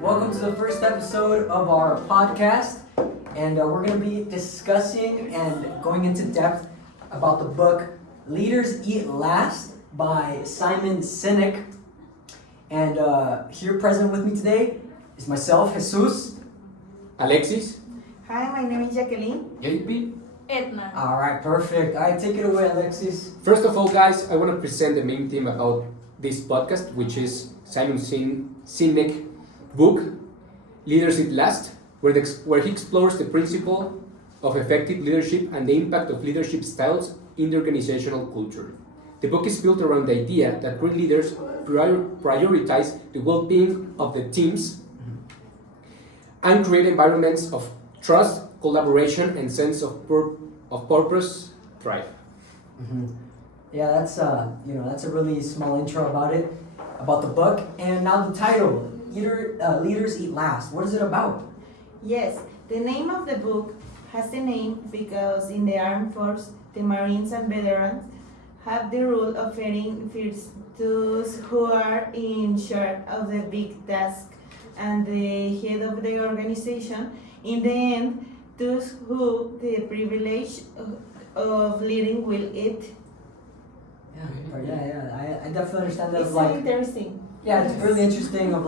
Welcome to the first episode of our podcast, and we're going to be discussing and going into depth about the book Leaders Eat Last by Simon Sinek. And here present with me today is myself, Jesus. Alexis. Hi, my name is Jacqueline. JP. Edna. All right, perfect. All right, take it away, Alexis. First of all, guys, I want to present the main theme about this podcast, which is Simon Sinek book, Leaders Eat Last, where he explores the principle of effective leadership and the impact of leadership styles in the organizational culture. The book is built around the idea that great leaders prioritize the well-being of the teams and create environments of trust, collaboration, and sense of purpose thrive. Mm-hmm. Yeah, that's that's a really small intro about the book, and now the title, Leaders Eat Last. What is it about? Yes, the name of the book has the name because in the armed force, the Marines and veterans have the rule of feeding first those who are in charge of the big task and the head of the organization. In the end, those who the privilege of leading will eat. I definitely understand that. It's so interesting. Yeah, it's really interesting of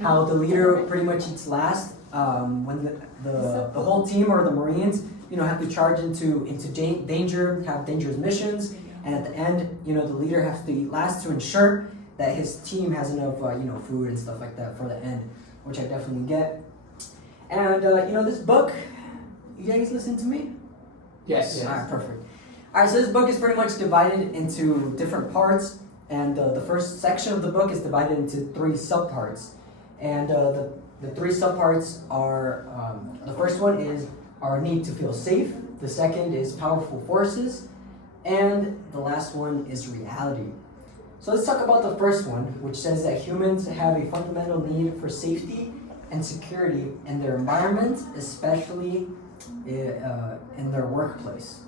how the leader pretty much eats last. When the whole team or the Marines, have to charge into danger, have dangerous missions, and at the end, the leader has to eat last to ensure that his team has enough, food and stuff like that for the end, which I definitely get. And this book, you guys listen to me? Yes. All right, perfect. All right, so this book is pretty much divided into different parts, and the first section of the book is divided into 3 subparts. And the 3 subparts are, the first one is our need to feel safe, the second is powerful forces, and the last one is reality. So let's talk about the first one, which says that humans have a fundamental need for safety and security in their environment, especially in their workplace.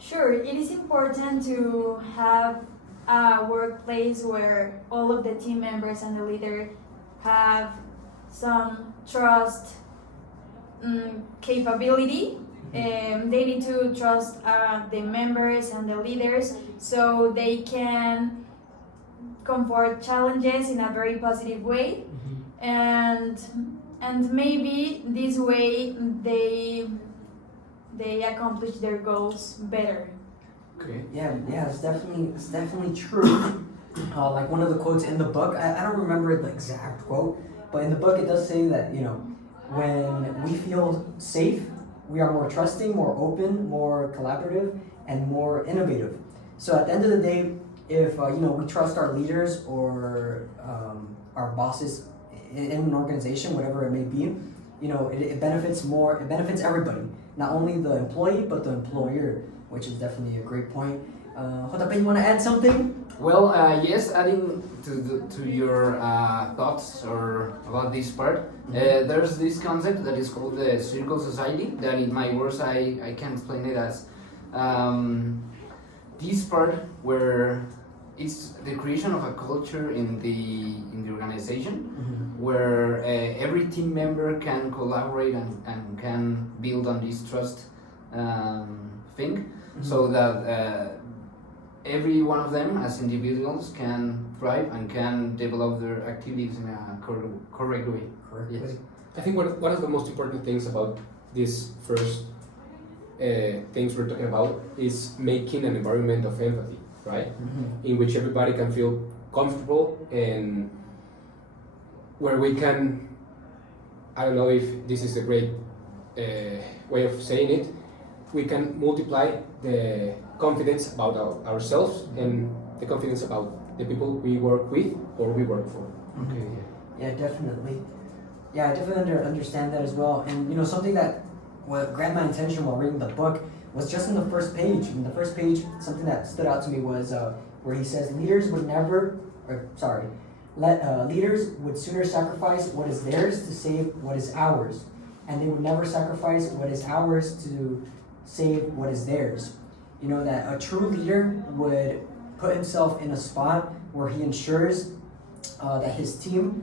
Sure, it is important to have a workplace where all of the team members and the leader have some trust capability. They need to trust the members and the leaders so they can comfort challenges in a very positive way, and maybe this way they accomplish their goals better. Okay. Yeah, it's definitely true. Like one of the quotes in the book, I don't remember the exact quote, but in the book it does say that, when we feel safe, we are more trusting, more open, more collaborative, and more innovative. So at the end of the day, if we trust our leaders or our bosses in an organization, whatever it may be, it benefits everybody, not only the employee but the employer, which is definitely a great point. JP, you want to add something? Well, yes, adding to your thoughts or about this part, there's this concept that is called the circle society, that in my words I can explain it as this part where it's the creation of a culture in the organization, where every team member can collaborate and can build on this trust thing, so that every one of them as individuals can thrive and can develop their activities in a correct way. Yes. I think one of the most important things about this first things we're talking about is making an environment of empathy, right? In which everybody can feel comfortable and where we can, I don't know if this is a great way of saying it, we can multiply the confidence about ourselves and the confidence about the people we work with or we work for. Okay. Yeah, definitely. Yeah, I definitely understand that as well. And something that grabbed my attention while reading the book was just in the first page. In the first page, something that stood out to me was where he says leaders would sooner sacrifice what is theirs to save what is ours, and they would never sacrifice what is ours to save what is theirs. That a true leader would put himself in a spot where he ensures that his team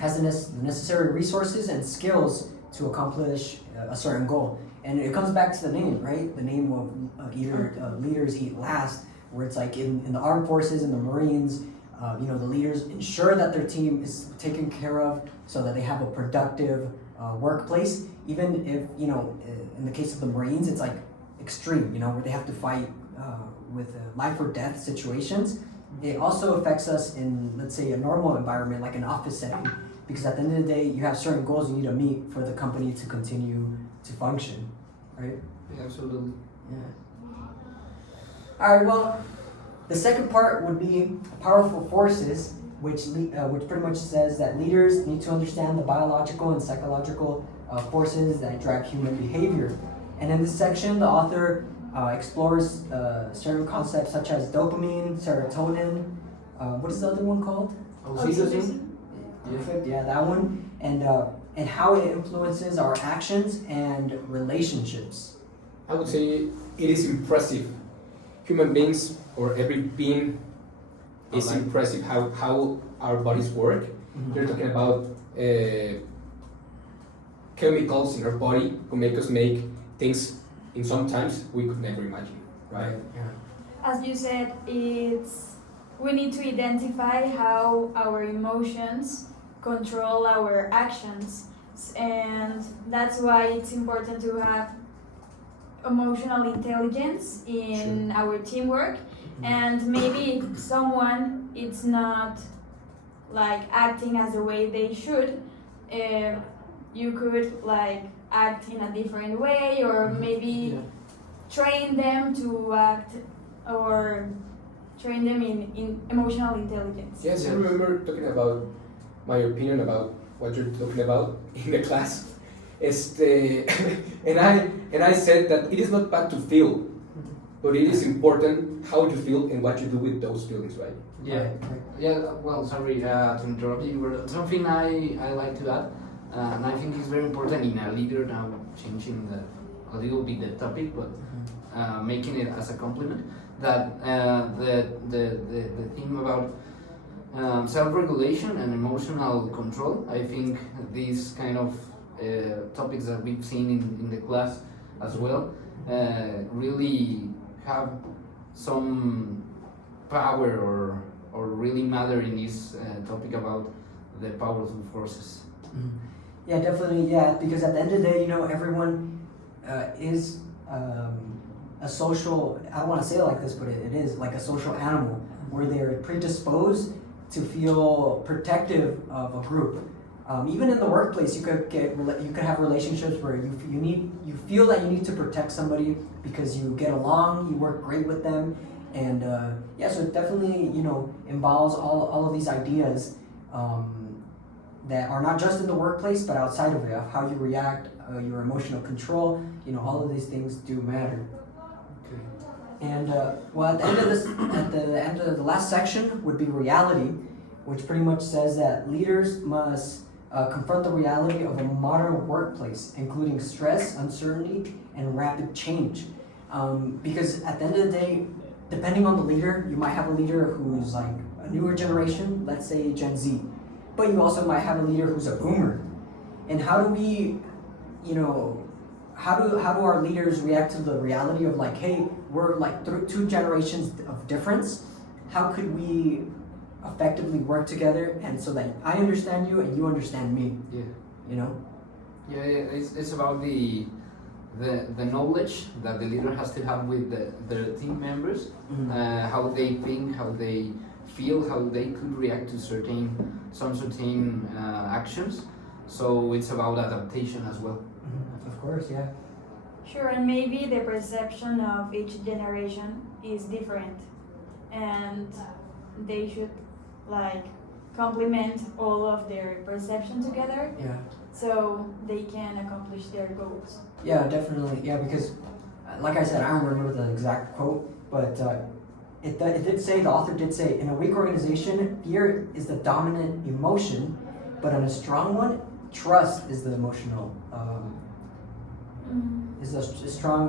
has the necessary resources and skills to accomplish a certain goal. And it comes back to the name, right? The name of leaders eat last, where it's like in the armed forces, in the Marines, the leaders ensure that their team is taken care of so that they have a productive workplace. Even if, in the case of the Marines, it's like extreme, where they have to fight with life or death situations. It also affects us in, let's say, a normal environment, like an office setting, because at the end of the day, you have certain goals you need to meet for the company to continue to function, right? Yeah, absolutely. Yeah. All right. Well, the second part would be powerful forces, which pretty much says that leaders need to understand the biological and psychological forces that drive human behavior. And in this section, the author explores certain concepts such as dopamine, serotonin. What is the other one called? Oxytocin? Perfect. Yeah, that one. And how it influences our actions and relationships. I would say it is impressive. Human beings, or every being, is Okay. impressive how our bodies work. You're talking about chemicals in our body who make us make things in sometimes we could never imagine, right? Yeah. As you said, we need to identify how our emotions control our actions, and that's why it's important to have emotional intelligence in our teamwork. And maybe if someone is not like acting as the way they should, you could like act in a different way, or maybe train them to act, or train them in emotional intelligence. Yes, I remember talking about my opinion about what you're talking about in the class. And I said that it is not bad to feel, but it is important how you feel and what you do with those feelings, right? Yeah. Yeah, well, sorry to interrupt you, but something I like to add, and I think it's very important in a leader, now changing a little bit the topic, but making it as a compliment, that the theme about self-regulation and emotional control, I think these kind of topics that we've seen in the class as well really have some power or really matter in this topic about the powerful forces. Yeah, definitely. Yeah, because at the end of the day, everyone is a social. I don't want to say it like this, but it is like a social animal where they're predisposed to feel protective of a group. Even in the workplace, you could have relationships where you feel that you need to protect somebody because you get along, you work great with them, and so it definitely involves all of these ideas that are not just in the workplace but outside of it, of how you react, your emotional control. All of these things do matter. And at the end of the last section would be reality, which pretty much says that leaders must confront the reality of a modern workplace, including stress, uncertainty, and rapid change. Because at the end of the day, depending on the leader, you might have a leader who's like a newer generation, let's say Gen Z, but you also might have a leader who's a boomer. And how do we, how do our leaders react to the reality of like, hey, we're like two generations of difference? How could we effectively work together, and so that I understand you and you understand me? Yeah. Yeah, it's about the knowledge that the leader has to have with their team members, how they think, how they feel, how they could react to some certain actions. So it's about adaptation as well. Of course, yeah. Sure, and maybe the perception of each generation is different, and they should like complement all of their perception together, Yeah. so they can accomplish their goals. Yeah, definitely. Yeah, because like I said, I don't remember the exact quote, but it did say, the author did say, in a weak organization, fear is the dominant emotion, but in a strong one, trust is the emotional, is a strong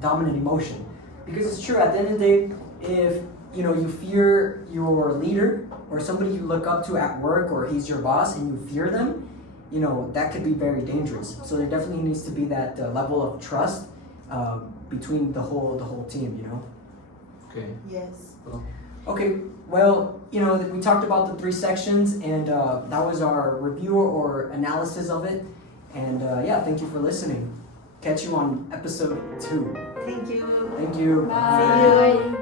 dominant emotion. Because it's true, at the end of the day, if you know, you fear your leader or somebody you look up to at work, or he's your boss and you fear them, you know, that could be very dangerous. So there definitely needs to be that level of trust between the whole team, you know. Okay. Yes. Okay, well, you know, we talked about the 3 sections, and that was our review or analysis of it. And yeah, thank you for listening. Catch you on episode 2. Thank you. Thank you. Bye.